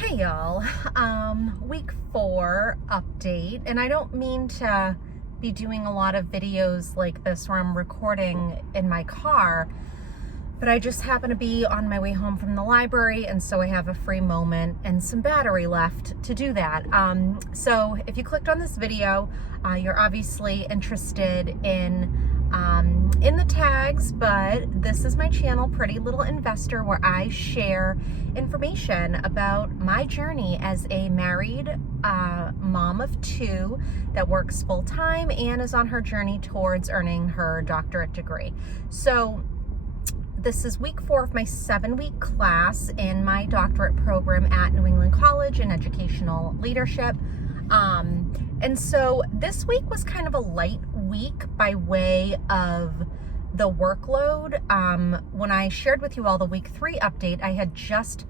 Hey y'all, week 4 update, and I don't mean to be doing a lot of videos like this where I'm recording in my car, but I just happen to be on my way home from the library, and so I have a free moment and some battery left to do that. So if you clicked on this video, you're obviously interested in the tags, but this is my channel, Pretty Little Investor, where I share information about my journey as a married mom of 2 that works full-time and is on her journey towards earning her doctorate degree. So this is week 4 of my 7-week class in my doctorate program at New England College in Educational Leadership. And so this week was kind of a light week by way of the workload. When I shared with you all the week 3 update, I had just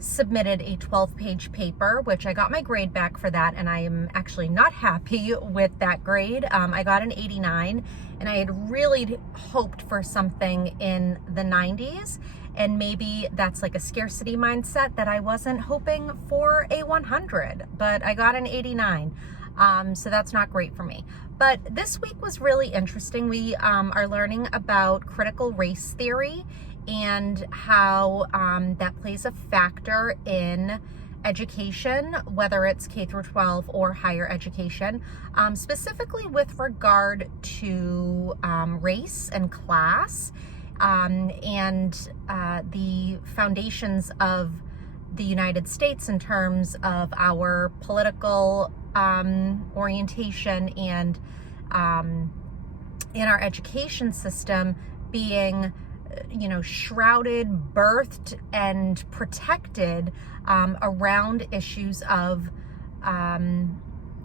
submitted a 12-page paper, which I got my grade back for that, and I am actually not happy with that grade. I got an 89, and I had really hoped for something in the 90s, and maybe that's like a scarcity mindset that I wasn't hoping for a 100, but I got an 89. So that's not great for me. But this week was really interesting. We are learning about critical race theory and how that plays a factor in education, whether it's K through 12 or higher education, specifically with regard to race and class, and the foundations of the United States in terms of our political orientation and in our education system being shrouded, birthed, and protected around issues of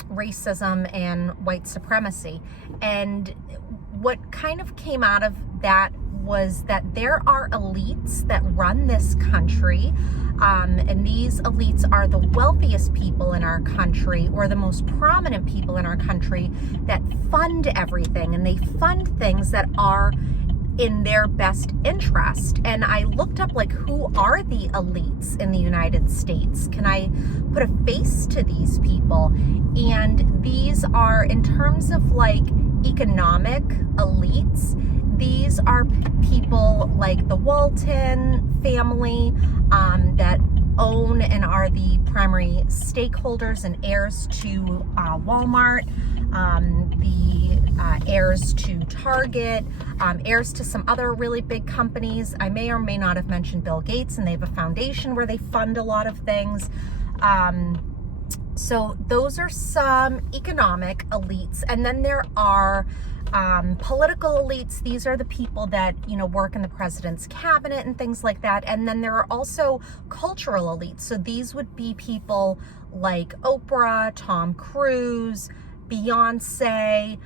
racism and white supremacy. And what kind of came out of that was that there are elites that run this country, and these elites are the wealthiest people in our country, or the most prominent people in our country, that fund everything, and they fund things that are in their best interest. And I looked up, like, who are the elites in the United States? Can I put a face to these people? And these are, in terms of like economic elites, these are people like the Walton family that own and are the primary stakeholders and heirs to Walmart, the heirs to Target, heirs to some other really big companies. I may or may not have mentioned Bill Gates, and they have a foundation where they fund a lot of things. So those are some economic elites. And then there are political elites. These are the people that, work in the president's cabinet and things like that. And then there are also cultural elites. So these would be people like Oprah, Tom Cruise, Beyonce,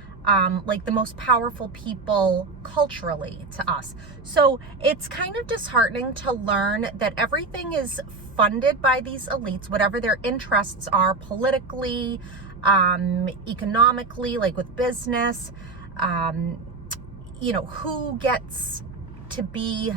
like the most powerful people culturally to us. So it's kind of disheartening to learn that everything is funded by these elites, whatever their interests are politically, economically, like with business, who gets to be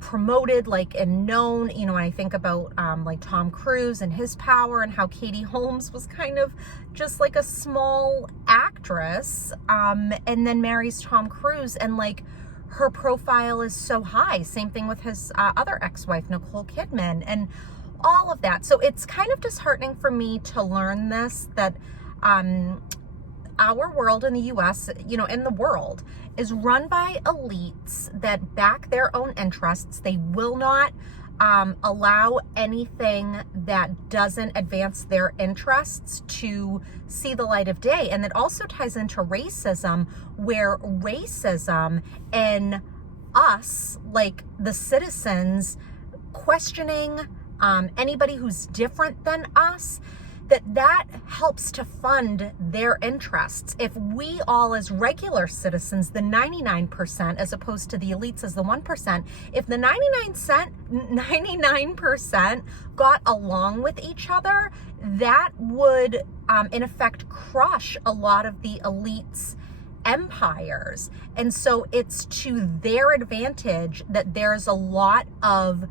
promoted, like, and known. When I think about like Tom Cruise and his power, and how Katie Holmes was kind of just like a small actress, and then marries Tom Cruise, and like her profile is so high. Same thing with his other ex-wife, Nicole Kidman, and all of that. So it's kind of disheartening for me to learn this, that our world in the US, in the world, is run by elites that back their own interests. They will not allow anything that doesn't advance their interests to see the light of day. And it also ties into racism, where racism and us, like the citizens, questioning anybody who's different than us, that helps to fund their interests. If we all, as regular citizens, the 99%, as opposed to the elites as the 1%, if the 99% got along with each other, that would, in effect, crush a lot of the elites' empires. And so it's to their advantage that there's a lot of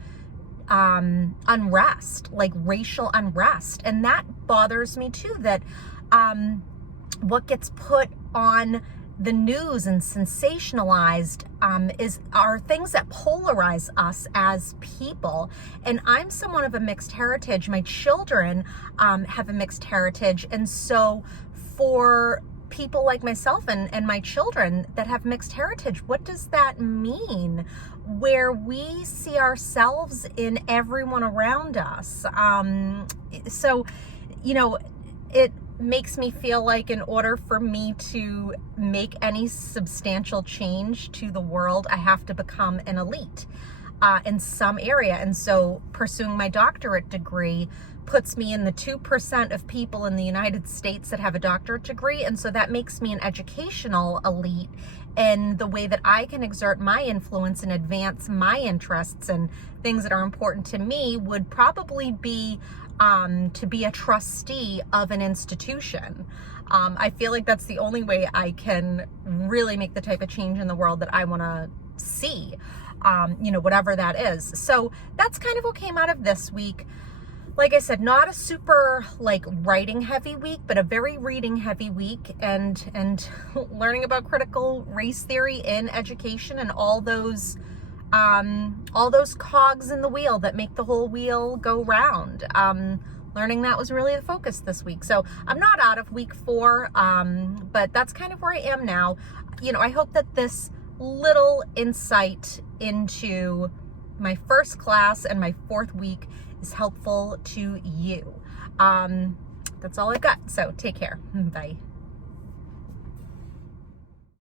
unrest, like racial unrest. And that bothers me too, that what gets put on the news and sensationalized are things that polarize us as people. And I'm someone of a mixed heritage. My children have a mixed heritage. And so for people like myself and my children that have mixed heritage, what does that mean? Where we see ourselves in everyone around us. So, you know, it makes me feel like in order for me to make any substantial change to the world, I have to become an elite in some area. And so pursuing my doctorate degree puts me in the 2% of people in the United States that have a doctorate degree. And so that makes me an educational elite in the way that I can exert my influence and advance my interests, and things that are important to me would probably be to be a trustee of an institution. I feel like that's the only way I can really make the type of change in the world that I want to see, you know, whatever that is. So that's kind of what came out of this week. Like I said, not a super like writing heavy week, but a very reading heavy week, and learning about critical race theory in education and all those cogs in the wheel that make the whole wheel go round. Learning that was really the focus this week. So I'm not out of week 4, but that's kind of where I am now. You know, I hope that this little insight into my first class and my 4th week is helpful to you. That's all I've got. So take care. Bye.